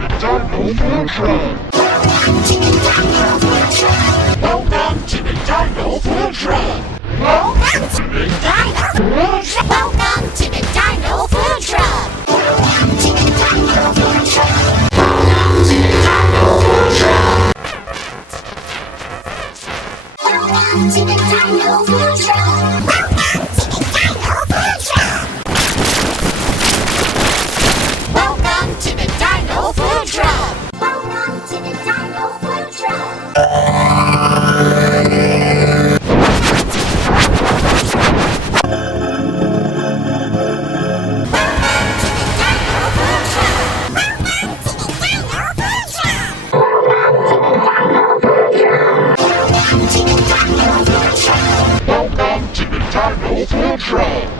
Dino Food Truck. Welcome to the Dino Food Truck. Welcome to the Dino Food Truck. Welcome to the Dino Food Truck. Welcome to the Dino Food Truck. Welcome to the Dino Food Truck. Welcome to the Dino Food Truck. Welcome to the Dino Food Truck. Welcome to the Dino Food Truck. Welcome to the Dino Food Truck.